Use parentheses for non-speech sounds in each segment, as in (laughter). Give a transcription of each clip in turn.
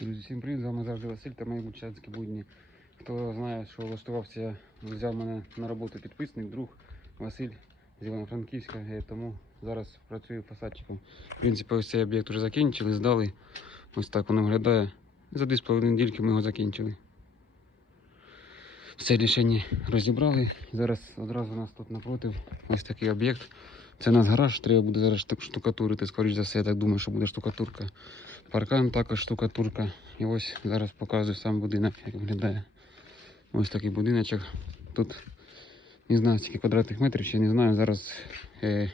Друзі, всім привіт, з вами завжди Василь та мої бучанські будні. Хто знає, що влаштувався, взяв мене на роботу підписник, друг Василь з Івано-Франківська, тому зараз працюю фасадчиком. В принципі, ось цей об'єкт вже закінчили, здали. Ось так воно виглядає. За 2,5 недільки ми його закінчили. Все рішення розібрали. Зараз одразу у нас тут напротив ось такий об'єкт. Це у нас гараж, треба буде зараз штук- штукатурити. Скоріш за все, я так думаю, що буде штукатурка. Паркан також штукатурка. І ось зараз показую сам будинок, як виглядає. Ось такий будиночок. Тут не знаю скільки квадратних метрів, ще не знаю. Зараз е,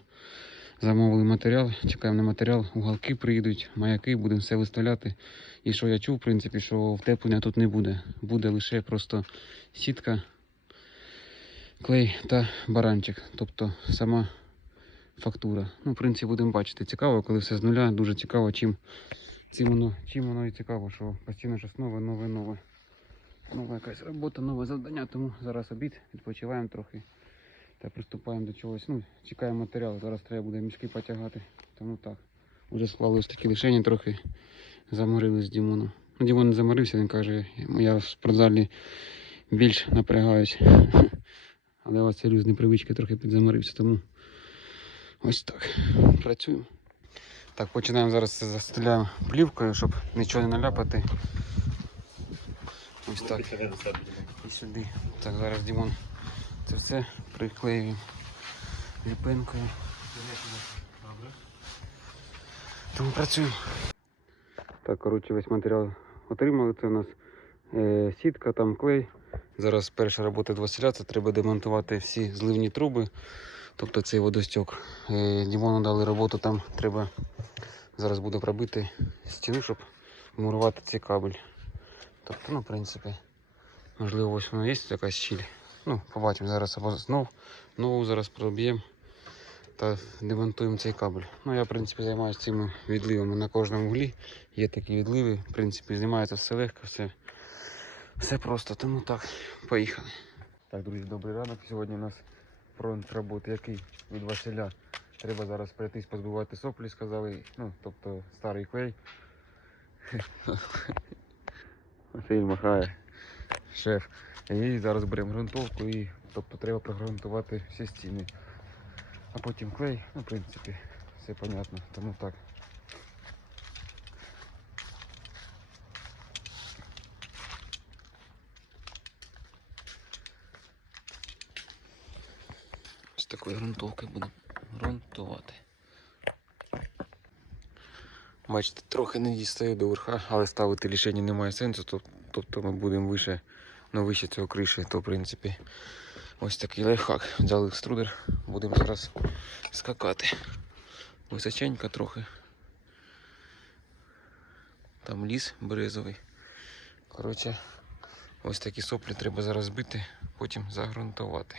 замовили матеріал, чекаємо на матеріал, уголки приїдуть, маяки, будемо все виставляти. І що я чув, в принципі, що втеплення тут не буде. Буде лише просто сітка, клей та баранчик. Тобто сама фактура. Ну, в принципі, будемо бачити. Цікаво, коли все з нуля. Дуже цікаво, чим, чим, воно, чим воно і цікаво, що постійно щось нове, нове, нове. Нова якась робота, нове завдання, тому зараз обід, відпочиваємо трохи та приступаємо до чогось. Ну, чекаємо матеріал, зараз треба буде мішки потягати. Тому так. Уже склали ось такі лишення трохи. Заморились з Дімоном. Ну, Дімон не заморився, він каже, я в спортзалі більш напрягаюсь. (laughs) Але ось це з непривички трохи підзаморився, тому ось так. Працюємо. Так, починаємо зараз застеляємо плівкою, щоб нічого не наляпати. Ось так. І сюди. Так, зараз Дімон це все приклеюємо ліпинкою. Тому працюємо. Так, коротше, весь матеріал отримали. Це у нас е, сітка, там клей. Зараз перша робота від Василя, це треба демонтувати всі зливні труби, тобто цей водостік. Е, Дімону дали роботу, там треба зараз буде пробити стіну, щоб мурувати цей кабель. Тобто, ну, в принципі, можливо, ось воно є якась щіль. Ну, побачимо зараз або знов нову зараз проб'ємо та демонтуємо цей кабель. Ну, я, в принципі, займаюся цими відливами на кожному углі. Є такі відливи, в принципі, знімається все легко, все, все просто. Тому так, поїхали. Так, друзі, добрий ранок. Сьогодні у нас фронт роботи, який від Василя. Треба зараз пройтись позбивати соплі, сказали. Ну, тобто старий клей. Василь махає. Шеф. І зараз беремо ґрунтовку і тобто треба прогрунтувати всі стіни. А потім клей, ну, в принципі, все понятно, тому так. Ґрунтовкою будемо ґрунтувати. Бачите, трохи не дістаю до верха, але ставити лішені немає сенсу, тобто ми будемо вище, ну, вище цього криші, то в принципі ось такий лайфхак. Взяли екструдер, будемо зараз скакати. Височенько трохи. Там ліс березовий. Коротше, ось такі соплі треба зараз збити, потім загрунтувати.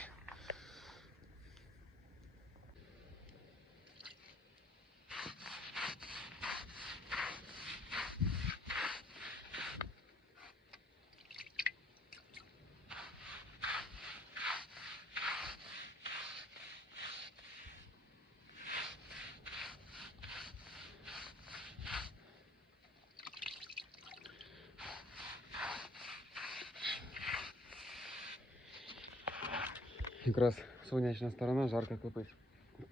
Якраз сонячна сторона, жарко кипить.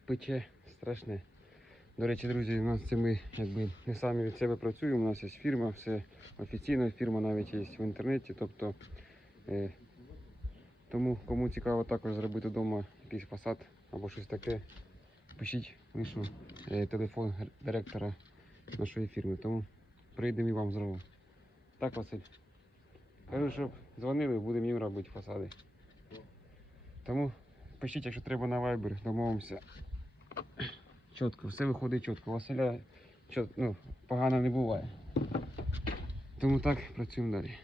Пече страшне. До речі, друзі, у нас це ми якби не самі від себе працюємо. У нас є фірма, все офіційно, фірма навіть є в інтернеті. Тобто, е, тому кому цікаво також зробити вдома якийсь фасад або щось таке, пишіть вийшов е, телефон директора нашої фірми. Тому прийдемо і вам зробимо. Так, Василь. Кажу, щоб дзвонили, будемо їм робити фасади. Тому пишіть, якщо треба на Viber, домовимося. Чітко, все виходить чітко. Василя чот, ну, погано не буває. Тому так працюємо далі.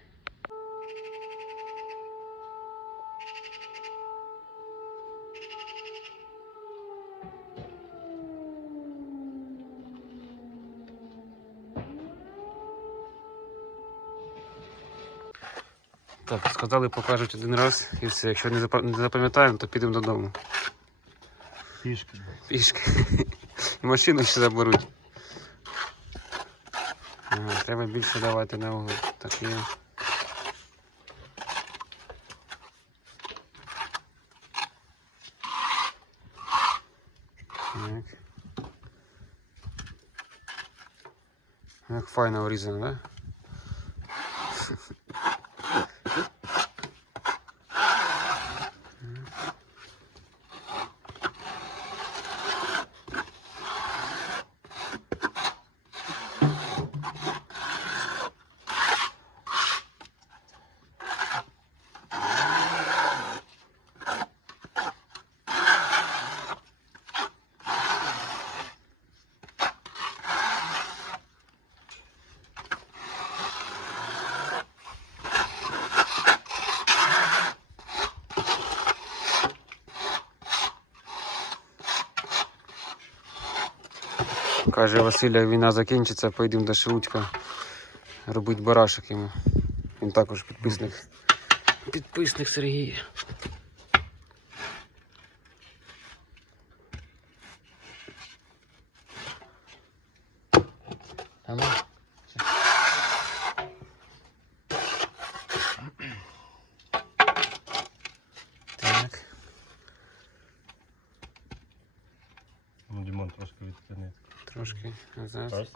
Так, сказали, покажуть один раз і все. Якщо не запам'ятаємо, то підемо додому. Фішки. Пішки. І (laughs) машину ще заберуть. Ага. Треба більше давати на угол. Так є. Так. Як файно врізано, да? Каже Василя, війна закінчиться, поїдемо до Шелудька робити барашок йому. Він також підписник. Підписник Сергія. Ну. Так. Ну, Дімон трошки відтягни. Трошки. Бачиш?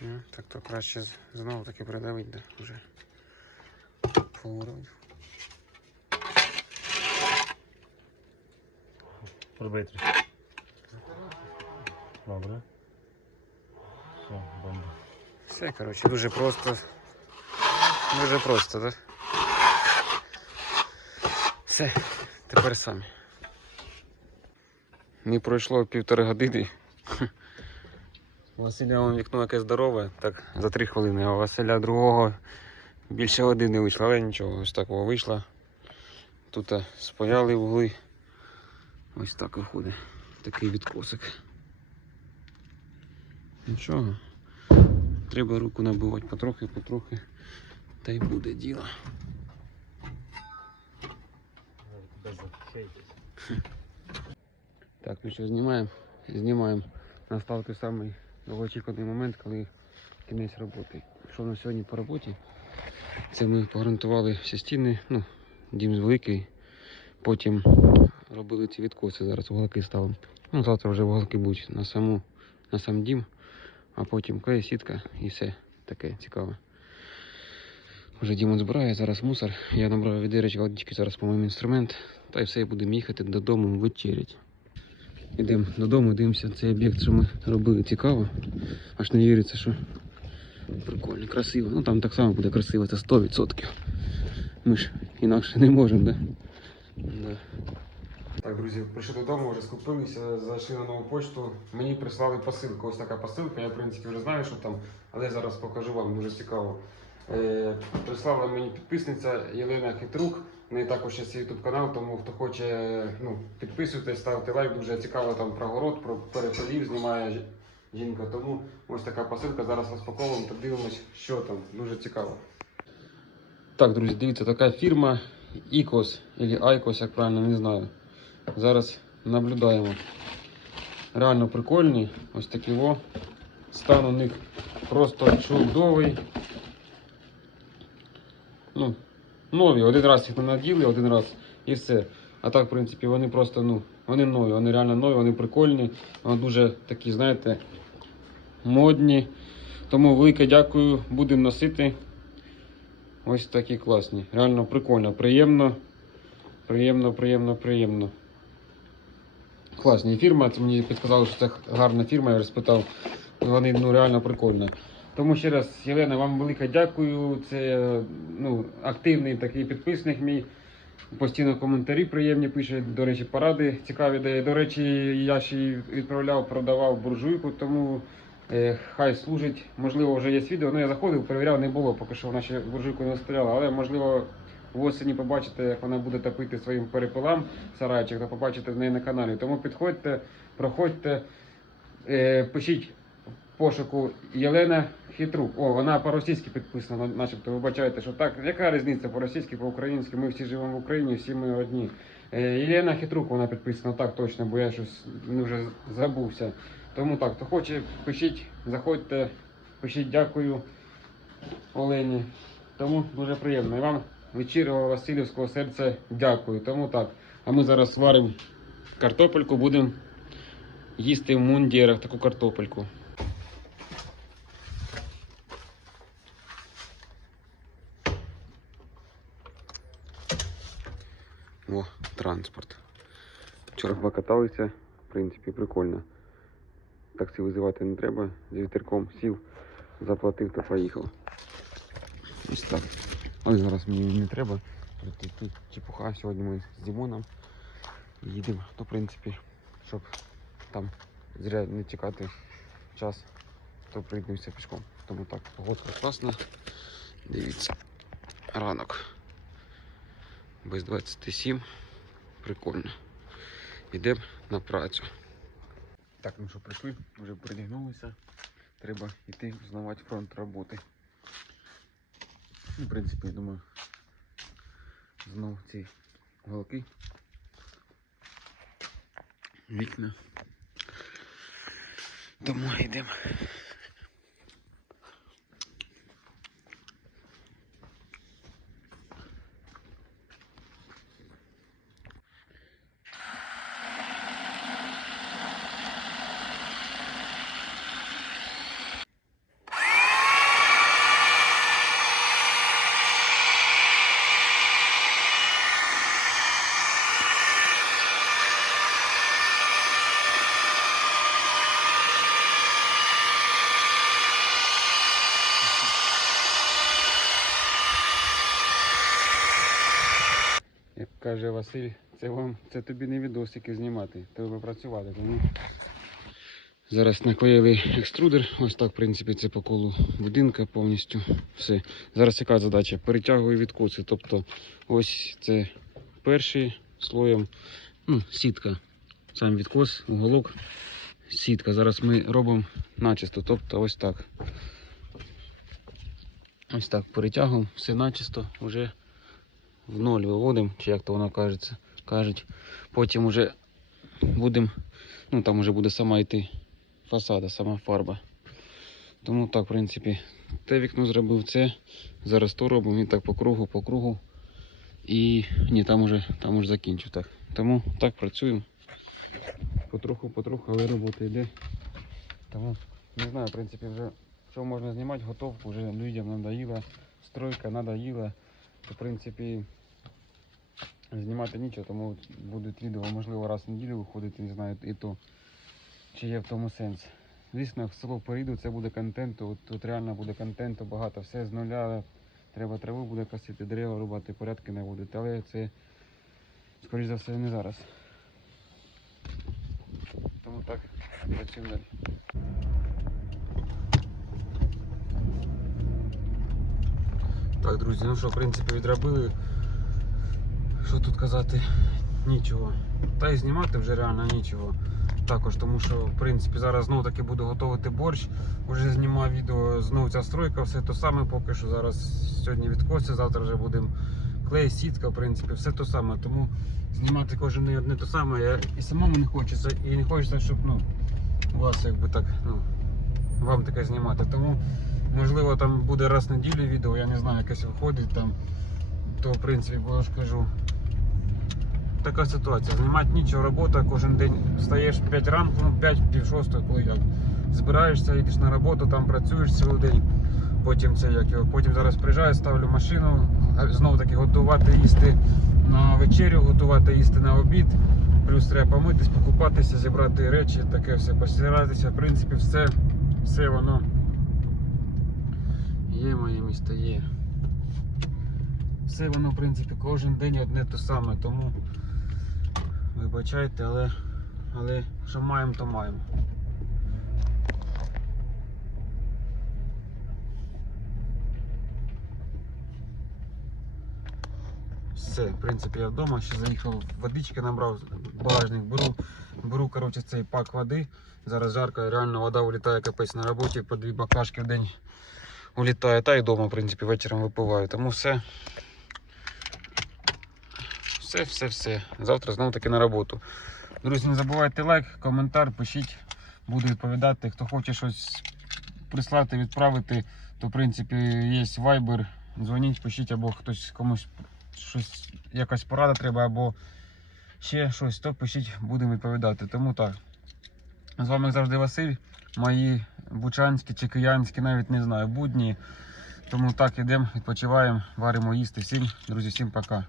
Ну, так то краще знову таки придавити, да, вже по уровню. Пробий трішки. Добре. Все, бомба. Все, коротше, дуже просто. Дуже просто, так? Все, тепер самі. Не пройшло півтори години. Василя вон вікно яке здорове, так за три хвилини, а Василя другого більше години вийшло, але нічого, ось так вийшло. Тут а, спаяли вугли. Ось так виходить. Такий відкосик. Нічого. Треба руку набивати потрохи, потрохи. Та й буде діло. Так, ну що, знімаємо? Знімаємо. Настав той самий довгоочікуваний момент, коли кінець роботи. Що на сьогодні по роботі? Це ми погрунтували всі стіни, ну, дім великий. Потім робили ці відкоси, зараз уголки ставимо. Ну, завтра вже уголки будуть на, саму, на сам дім, а потім клей, сітка і все таке цікаве. Вже Дімон збирає, зараз мусор. Я набрав відеречка, водички зараз по-моєму інструмент. Та й все, будемо їхати додому вечерять. Йдемо додому, дивимося цей об'єкт, що ми робили цікаво. Аж не віриться, що прикольно, красиво. Ну там так само буде красиво, це 100%. Ми ж інакше не можемо, да? Да. Так, друзі, прийшли додому, вже скупилися, зайшли на нову почту. Мені прислали посилку. Ось така посилка. Я в принципі вже знаю, що там, але я зараз покажу вам дуже цікаво. Е, прислала мені підписниця Єлена Хитрук. В неї також є свій YouTube канал, тому хто хоче, ну, підписуйтесь, ставте лайк. Дуже цікаво там про город, про перепелів знімає жінка. Тому ось така посилка. Зараз розпаковуємо, подивимось, що там. Дуже цікаво. Так, друзі, дивіться, така фірма ICOS, або ICOS, як правильно, не знаю. Зараз наблюдаємо. Реально прикольні. Ось такі во. Стан у них просто чудовий. Ну, нові. Один раз їх не наділи, один раз і все. А так, в принципі, вони просто, ну, вони нові, вони реально нові, вони прикольні. Вони дуже такі, знаєте, модні. Тому велике дякую, будемо носити. Ось такі класні. Реально прикольно, приємно. Приємно, приємно, приємно. Класні фірма. Це мені підказали, що це гарна фірма. Я розпитав. Вони ну, реально прикольні. Тому ще раз, Єлена, вам велике дякую. Це ну, активний такий підписник мій. Постійно коментарі приємні пише, до речі, поради цікаві дає. До речі, я ще відправляв, продавав буржуйку, тому е, хай служить. Можливо, вже є відео. Ну я заходив, перевіряв, не було, поки що вона ще буржуйку не стояла, але можливо в осені побачите, як вона буде топити своїм перепилам сарайчик, то побачите в неї на каналі. Тому підходьте, проходьте, е, пишіть пошуку Єлена Хитрук. О, вона по-російськи підписана, на- начебто вибачайте, що так. Яка різниця по-російськи, по-українськи? Ми всі живемо в Україні, всі ми одні. Е, Єлена Хитрук, вона підписана так точно, бо я щось ну, вже забувся. Тому так, хто хоче, пишіть, заходьте, пишіть дякую Олені. Тому дуже приємно. І вам щирого Васильівського серця дякую. Тому так. А ми зараз сваримо картопельку, будемо їсти в мундірах таку картопельку. О, транспорт. Вчора покаталися, в принципі, прикольно. Таксі визивати не треба. З вітерком сів, заплатив та поїхав. Ось так. Але зараз мені не треба. Тут, чепуха. Сьогодні ми з Дімоном їдемо. То, в принципі, щоб там зря не чекати час, то прийдемося пішком. Тому так, погодка класна. Дивіться. Ранок. Без 27. Прикольно. Йдемо на працю. Так, ну що прийшли, вже передягнулися. Треба йти узнавати фронт роботи. Ну, в принципі, я думаю, знову ці голки. Вікна. Тому йдемо. Каже Василь, це вам це тобі не відосики знімати, треба працювати. Тому зараз наклеїли екструдер. Ось так, в принципі, це по колу будинка повністю. Все. Зараз яка задача? Перетягую відкоси. Тобто ось це перший слоєм ну, сітка. Сам відкос, уголок, сітка. Зараз ми робимо начисто. Тобто ось так. Ось так перетягуємо, все начисто, вже в ноль виводимо, чи як то воно кажеться, кажуть. Потім уже будемо, ну там вже буде сама йти фасада, сама фарба. Тому так, в принципі, те вікно зробив це. Зараз то робимо і так по кругу, по кругу. І ні, там уже, там уже закінчив. Так. Тому так працюємо. Потроху, потроху, але робота йде. Тому не знаю, в принципі, вже що можна знімати, готовку вже людям надоїла, стройка надоїла. В принципі, знімати нічого, тому будуть відео, можливо, раз в неділю виходити, не знаю, і то, чи є в тому сенс. Звісно, в село перейду, це буде контенту, от тут реально буде контенту багато, все з нуля. Треба траву буде косити, дерева рубати, порядки наводити, але це, скоріш за все, не зараз. Тому так, працюємо далі. Так, друзі, ну що, в принципі, відробили. Що тут казати? Нічого. Та й знімати вже реально нічого. Також, тому що, в принципі, зараз знову таки буду готувати борщ. Уже знімав відео, знову ця стройка, все то саме поки що. Зараз сьогодні відкоси, завтра вже будемо клей, сітка, в принципі, все то саме. Тому знімати кожен день одне то саме. Я і самому не хочеться, і не хочеться, щоб ну, у вас якби так, ну, вам таке знімати. Тому можливо там буде раз в неділю відео, я не знаю, якесь виходить там, то в принципі, бо я ж кажу. Така ситуація. Знімати нічого, робота кожен день встаєш 5 ранку, ну 5 пів шостого, коли як. Збираєшся, йдеш на роботу, там працюєш цілий день. Потім це як його. Потім зараз приїжджаю, ставлю машину, знову таки готувати їсти на вечерю, готувати їсти на обід. Плюс треба помитись, покупатися, зібрати речі, таке все, постиратися. В принципі, все, все воно є моє місто, є. Все воно, в принципі, кожен день одне те саме, тому вибачайте, але, але що маємо, то маємо. Все. В принципі, я вдома. Ще заїхав, водички набрав, багажник беру. Беру коротше, цей пак води. Зараз жарко, реально вода улітає капець на роботі, по дві баклажки в день улітає. Та й вдома, в принципі, вечором випиваю. Тому все. Все, все, все. Завтра знову таки на роботу. Друзі, не забувайте лайк, коментар, пишіть, буду відповідати. Хто хоче щось прислати, відправити, то в принципі є Viber. Дзвоніть, пишіть, або хтось комусь щось, якась порада треба, або ще щось, то пишіть, будемо відповідати. Тому так. З вами завжди Василь. Мої бучанські чи киянські, навіть не знаю, будні. Тому так, ідемо, відпочиваємо, варимо їсти. Всім, друзі, всім пока.